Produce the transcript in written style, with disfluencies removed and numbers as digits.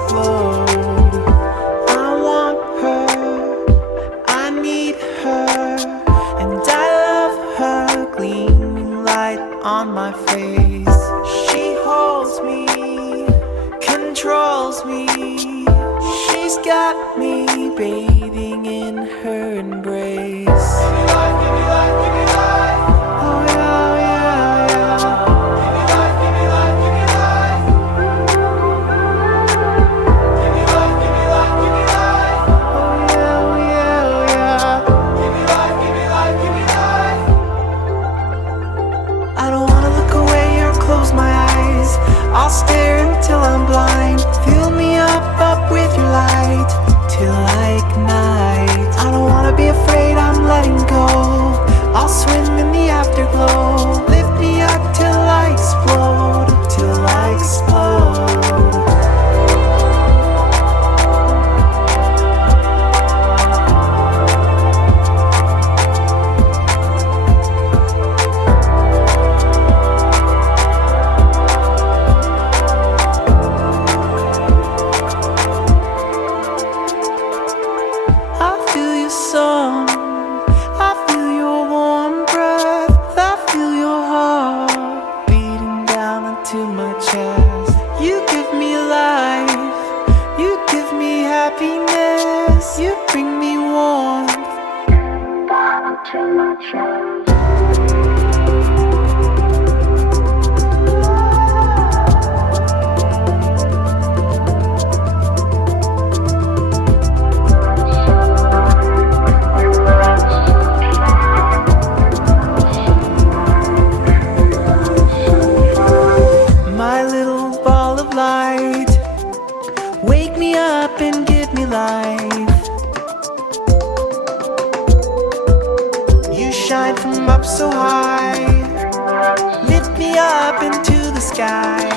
explode. I want her, I need her, and I love her. Gleaming light on my face. She holds me, controls me. She's got me bathing in her embrace. Give me life, give me life, give me life. Oh yeah, oh yeah, yeah. Give me life, give me life, give me life. Give me life, give me life, give me life. Oh yeah, oh yeah, oh yeah. Give me life, give me life, give me life. I don't wanna look away or close my eyes. I'll stare until I'm blind. Fill me up with your light till I ignite. I don't wanna be afraid, I'm letting go. I'll swim in the afterglow. Lift me up till I explode, till I explode. Shine from up so high, lift me up into the sky.